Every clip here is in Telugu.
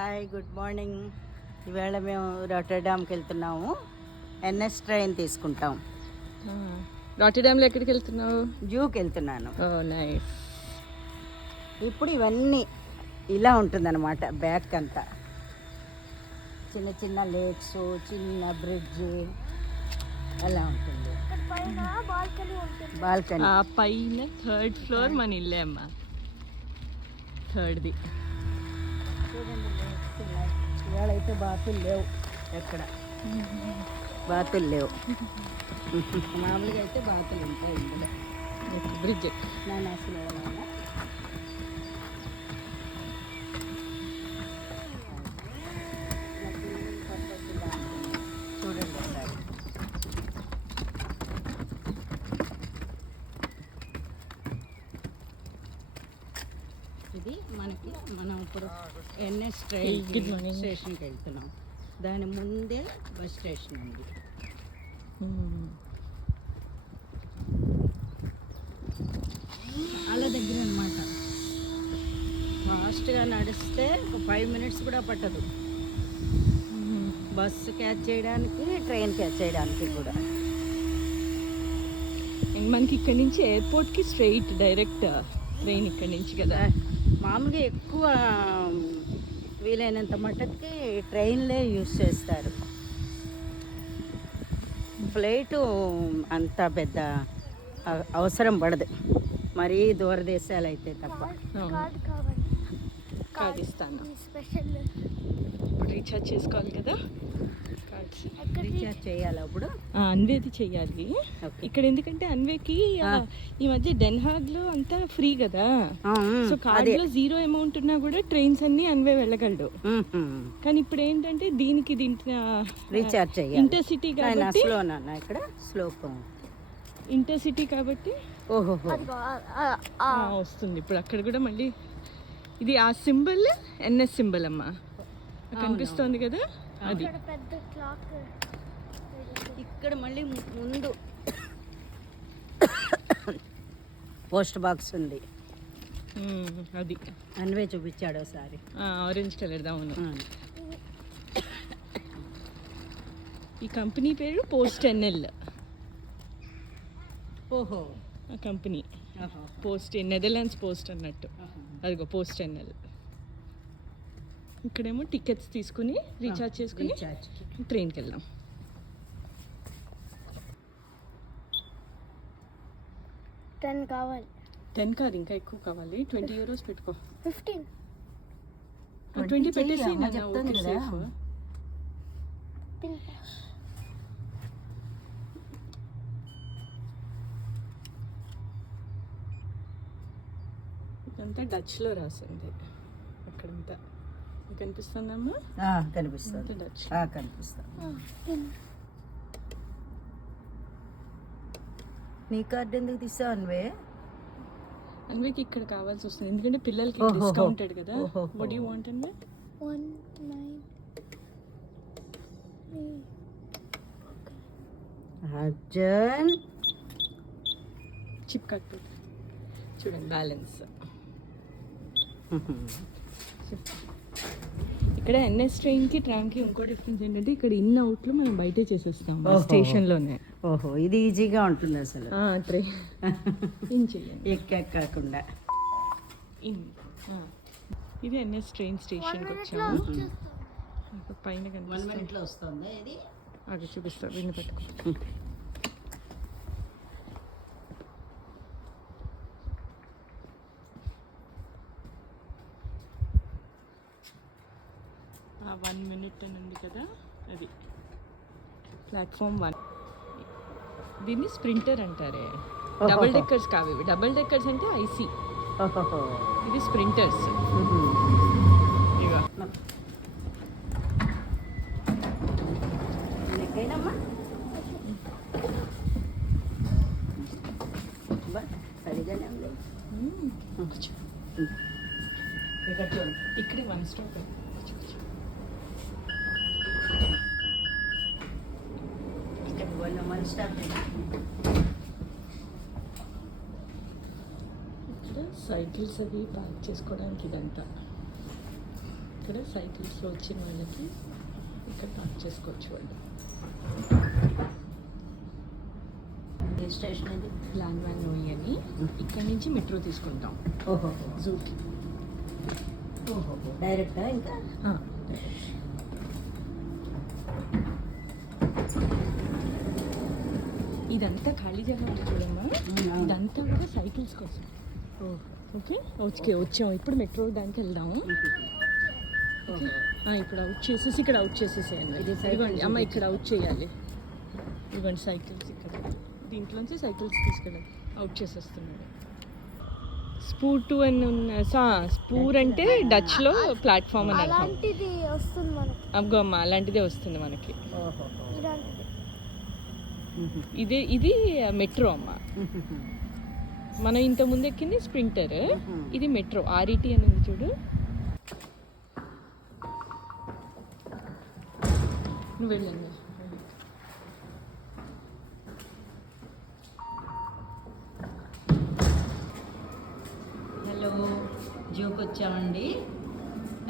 Hi, good morning. ఇవాళ మేము రాటర్డామ్కి వెళ్తున్నాము. ఎన్ఎస్ ట్రైన్ తీసుకుంటాం. రాటర్డామ్లో ఎక్కడికి వెళ్తున్నావు? జూకి వెళ్తున్నాను. ఓ నైస్. ఇప్పుడు ఇవన్నీ ఇలా ఉంటుందన్నమాట. బ్యాక్ అంతా చిన్న చిన్న లేక్స్, చిన్న బ్రిడ్జి అలా ఉంటుంది. బాల్కనీ ఆ పైన 3rd ఫ్లోర్ మన ఇల్లే అమ్మా. 3rd చూడండి, లేక్స్ ఉన్నాయి. ఇవాళ అయితే బాతులు లేవు, ఎక్కడ బాతులు లేవు. మామూలుగా అయితే బాతులు ఉంటాయి ఇందులో. బ్రిడ్జ్ నేను అసలు చూడండి ఒకసారి. ఇది మనకి మనం ఇప్పుడు ఎన్ఎస్ ట్రైన్ స్టేషన్కి వెళ్తున్నాం. దాని ముందే బస్ స్టేషన్ ఉంది. చాలా దగ్గర అనమాట. ఫాస్ట్గా నడిస్తే ఒక 5 మినిట్స్ కూడా పట్టదు బస్సు క్యాచ్ చేయడానికి, ట్రైన్ క్యాచ్ చేయడానికి కూడా. మనకి ఇక్కడ నుంచి ఎయిర్పోర్ట్కి స్ట్రైట్ డైరెక్ట్ ట్రైన్ ఇక్కడ నుంచి కదా. మామూలుగా ఎక్కువ వీలైనంత మట్టుకి ట్రైన్లే యూజ్ చేస్తారు. ఫ్లైటు అంత పెద్ద అవసరం పడదు, మరీ దూరదేశాలు అయితే తప్ప. కార్డ్ ఇస్తాను. ఇప్పుడు రీఛార్జ్ చేసుకోవాలి కదా. కార్డ్స్ రీఛార్జ్ చేయాలి అప్పుడు. అన్వేది చెయ్యాలి ఇక్కడ, ఎందుకంటే అన్వేకి ఈ మధ్య డెన్హాగ్లో అంతా ఫ్రీ కదా. సో కార్డులో 0 అమౌంట్ ఉన్నా కూడా ట్రైన్స్ అన్ని అన్వే వెళ్ళగలడు. కానీ ఇప్పుడు ఏంటంటే దీనికి రీఛార్జ్ చేయాలి. ఇంటర్సిటీ కాబట్టి ఇక్కడ స్లోప్ ఇంటర్సిటీ కాబట్టి ఓహో వస్తుంది. ఇప్పుడు అక్కడ కూడా మళ్ళీ ఇది ఆ సింబల్ ఎన్ఎస్ సింబల్ అమ్మా కనిపిస్తోంది కదా, అది. ఇక్కడ మళ్ళీ ముందు పోస్ట్ బాక్స్ ఉంది. అది అన్వే చూపించాడు ఒకసారి, ఆరెంజ్ కలర్ దా ఉంది. ఈ కంపెనీ పేరు పోస్ట్ ఎన్ఎల్. ఓహో, ఆ కంపెనీ పోస్ట్, నెదర్లాండ్స్ పోస్ట్ అన్నట్టు. అదిగో పోస్ట్ ఎన్ఎల్. ఇక్కడేమో టికెట్స్ తీసుకుని రీఛార్జ్ చేసుకుని ట్రైన్కి వెళ్దాం. 10 కావాలి. 10 కాదు, ఇంకా ఎక్కువ కావాలి. 20 euros పెట్టుకో. 15 20 పెట్టేసి చెప్తాను కదా. ఇదంతా డచ్లో రాసింది అక్కడంతా. కనిపిస్తుందమ్మా? కనిపిస్తుంది, డచ్ కనిపిస్తుంది. నీ కార్డు ఎందుకు తీసావు అన్వే? అన్వేకి ఇక్కడ కావాల్సి వస్తుంది, ఎందుకంటే పిల్లలకి డిస్కౌంటెడ్ కదా. What you want anyway? 19 Arjun chip cut చూడండి, బ్యాలెన్స్. ఇక్కడ ఎన్ఎస్ ట్రైన్కి ట్రామ్కి ఇంకో డిఫరెన్స్ ఏంటంటే ఇక్కడ ఇన్ అవుట్లు మనం బయటే చేసేస్తాం స్టేషన్లోనే. ఓహో, ఇది ఈజీగా ఉంటుంది అసలు. ట్రైన్ ఇన్ చేయండి, ఎక్కకుండా ఇన్. ఇది ఎన్ఎస్ ట్రైన్ స్టేషన్కి వచ్చాము. పైన 1 minute వస్తుంది. ఇది అది చూపిస్తా, విని పట్టుకో. ఆ 1 minute అని ఉంది కదా, అది ప్లాట్ఫామ్ 1. దీన్ని స్ప్రింటర్ అంటారే. డబుల్ డెక్కర్స్ కావు ఇవి. డబుల్ డెక్కర్స్ అంటే ఐసీ, ఇది స్ప్రింటర్స్. సరిగానే ఉంది. ఇక్కడే 1 stop. ఇక్కడ సైకిల్స్ అవి పార్క్ చేసుకోవడానికి ఇదంతా. ఇక్కడ సైకిల్స్లో వచ్చిన వాళ్ళకి ఇక్కడ పార్క్ చేసుకోవచ్చు వాళ్ళు. ఏ స్టేషన్ ఇది? ల్యాండ్ వ్యాన్ నోయి అని. ఇక్కడ నుంచి మెట్రో తీసుకుంటాం ఓహో జూకి. ఓహో డైరెక్టా ఇంకా? ఇదంతా ఖాళీ జాగా ఉంది చూడమ్మా. ఇదంతా కూడా సైకిల్స్ కోసం. ఓకే వచ్చాం. ఇప్పుడు మెట్రో దానికి వెళ్దాము. ఇప్పుడు అవుట్ చేసేసి ఇక్కడ అవుట్ చేసేసేయండి. ఇదిగోండి అమ్మ, ఇక్కడ అవుట్ చేయాలి. ఇదిగోండి సైకిల్స్ ఇక్కడ. దీంట్లోంచి సైకిల్స్ తీసుకెళ్ళాలి. అవుట్ చేసేస్తున్నాడు. స్పూర్ టు అని ఉన్న స్పూర్ అంటే డచ్లో ప్లాట్ఫామ్ అని అర్థం. అలాంటిది వస్తుంది మనకి. అబ్బో అమ్మ, అలాంటిదే వస్తుంది మనకి. ఓహో ఇలాంటిది. ఇది మెట్రో అమ్మ. మనం ఇంత ముందు ఎక్కింది స్ప్రింటర్, ఇది మెట్రో. ఆర్ఈటీ అని ఉంది చూడు. నువ్వు వెళ్ళండి. హలో, జూకి వచ్చామండి.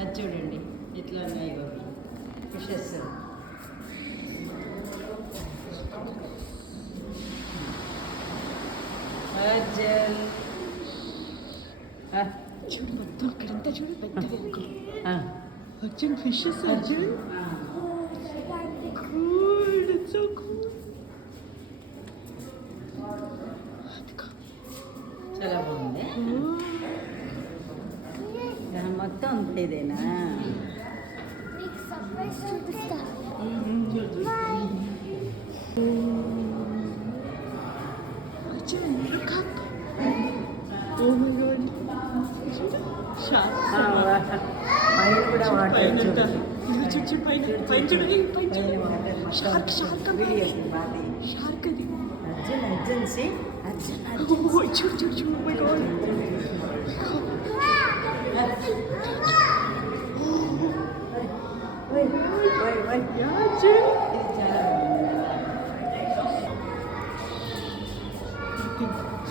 అది చూడండి ఎట్లా ఉన్నాయి ఫిషెస్. అర్జున్ చూడు మొత్తం అక్కడంతా చూడు, పెద్దగా ఎక్కువ. Arjun fishes. Arjun so cool. చాలా బాగుంది. దాని మొత్తం అంతేదేనా? నీకు సర్ప్రైజ్ చూపిస్తా. Arjun, look up. Oh my god. Sharks. పైన కూడా వాటర్ చూడు షార్క్ అది. అర్జున్ సి అర్జున్ చూడు మై గాడ్.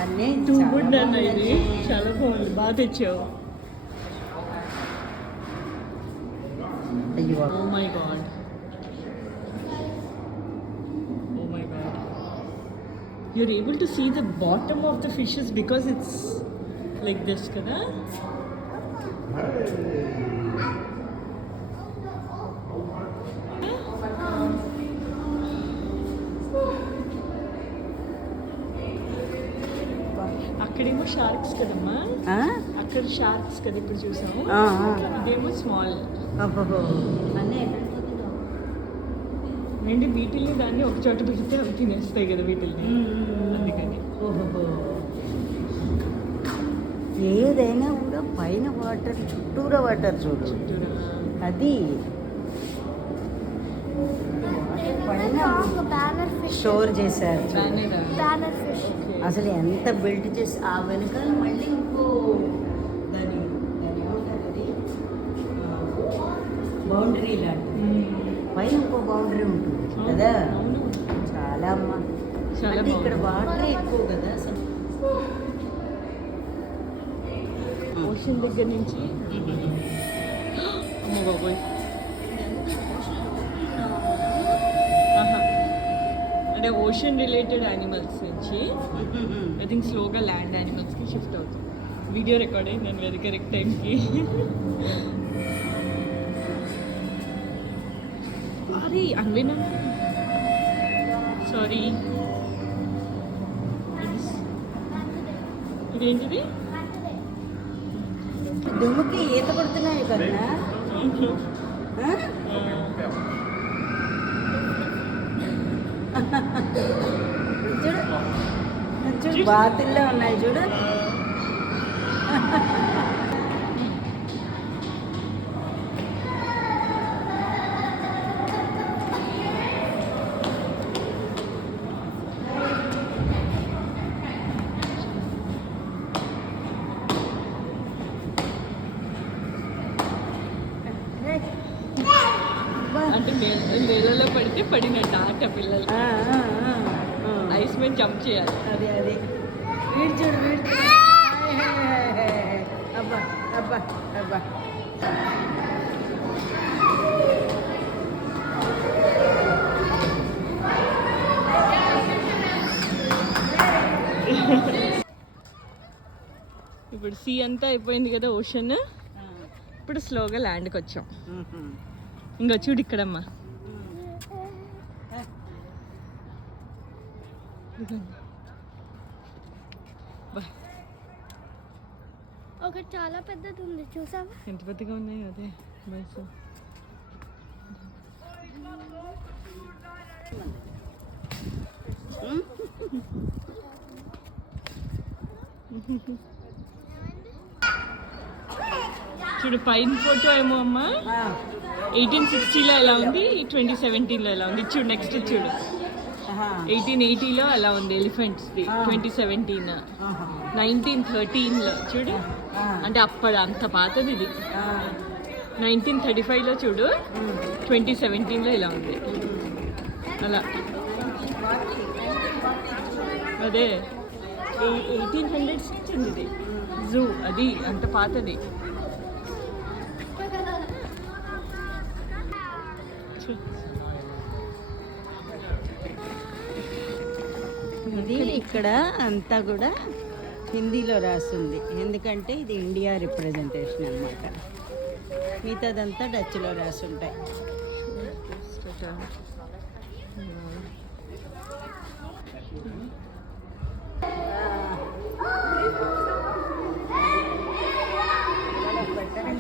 అన్నీ టూ గుడ్ అన్న. ఇది చాలా బాగుంది, బాగా తెచ్చావు. అయ్యో Oh my god. Oh my god. You're able to see the bottom of the fishes because it's like this, kada? అక్కడేమో షార్క్స్ కదమ్మా. అక్కడ షార్క్స్ కదా ఇప్పుడు చూసాము. ఇదేమో స్మాల్. అన్నీ అంటే వీటిల్ని దాన్ని ఒక చోట పెడితే అవి తినేస్తాయి కదా వీటిల్ని, అందుకని. ఓహో, ఏదైనా కూడా పైన వాటర్ చుట్టూరా వాటర్ చూడు. అది పైన బ్యానర్ ఫిష్. స్టోర్ చేశారు. Banner fish. అసలు ఎంత బిల్డ్ చేసి ఆ వెనకాల మళ్ళీ ఇంకో దాని ఏమంటారు అది, బౌండరీ లాంటి పైన ఇంకో బౌండరీ ఉంటుంది కదా. చాలా అమ్మ, అంటే ఇక్కడ వాటర్ ఎక్కువ కదా అసలు. ఓషన్ దగ్గర నుంచి అమ్మ బాబోయ్. అంటే ఓషన్ రిలేటెడ్ యానిమల్స్ నుంచి ఐ థింక్ స్లోగా ల్యాండ్ యానిమల్స్కి షిఫ్ట్ అవుతుంది. వీడియో రికార్డ్ అయింది నేను వెరీ కరెక్ట్ టైంకి. అది అన్వినా, సారీ. ఇదేంటిది? దుమ్ముకి ఈత కొడుతున్నాయి కన్నా. చూడు బాతుల్లో ఉన్నాయి చూడు. అంటే నీళ్ళలో పడితే పడినట్టు ఆట పిల్లలు. ఐస్ మీద జంప్ చేయాలి. అదే వీడు చూడు. అబ్బా అబ్బా అబ్బా. ఇప్పుడు సీ అంతా అయిపోయింది కదా, ఓషన్. ఇప్పుడు స్లోగా ల్యాండ్కి వచ్చాం. ఇంకా చూడు ఇక్కడమ్మా. ఒకటి చాలా పెద్దది ఉంది చూసావా? ఎంత పెద్దగా ఉన్నాయి అదే బైక్స్. చూడు పైన ఫోటో ఏమో అమ్మా 1860లో ఎలా ఉంది, 2017లో ఎలా ఉంది. చూడు నెక్స్ట్ చూడు 1880లో అలా ఉంది ఎలిఫెంట్స్ది, 2017 1913లో చూడు. అంటే అప్పుడు అంత పాతది ఇది. 1935లో చూడు, 2017లో ఇలా ఉంది. అలా అదే 1800s నుంచి ఉంది ఇది జూ. అది అంత పాతది. ఇది ఇక్కడ అంతా కూడా హిందీలో రాస్తుంది, ఎందుకంటే ఇది ఇండియా రిప్రజెంటేషన్ అనమాట. మిగతాదంతా డచ్లో రాసి ఉంటాయి.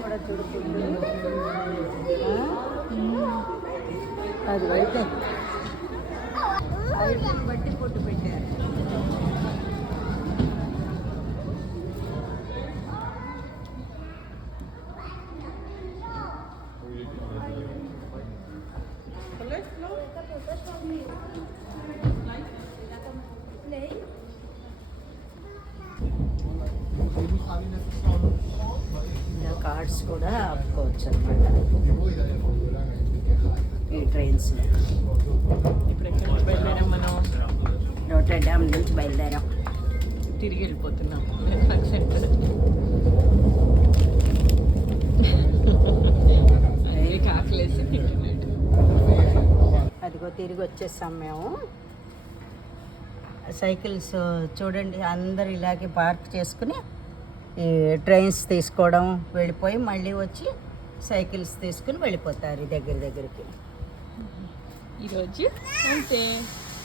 కూడా చూడుకుంటూ అది అయితే బట్టి పొట్టు పెట్టారు. ఇలా కార్డ్స్ కూడా ఆపుకోవచ్చు అనమాట ఈ ట్రైన్స్లో. ఇప్పుడు ఎక్కడి నుంచి బయలుదేరాం మనం? నోటర్ డ్యామ్ నుంచి బయలుదేరాం. తిరిగి వెళ్ళిపోతున్నాం ల్యాండ్మార్క్ సెంటర్. ఆకలేసి తింటున్నాడు. అదిగో తిరిగి వచ్చేసాం మేము. సైకిల్స్ చూడండి, అందరు ఇలాగే పార్క్ చేసుకుని ఈ ట్రైన్స్ తీసుకోవడం, వెళ్ళిపోయి మళ్ళీ వచ్చి సైకిల్స్ తీసుకుని వెళ్ళిపోతారు దగ్గరికి. ఈరోజు అంతే.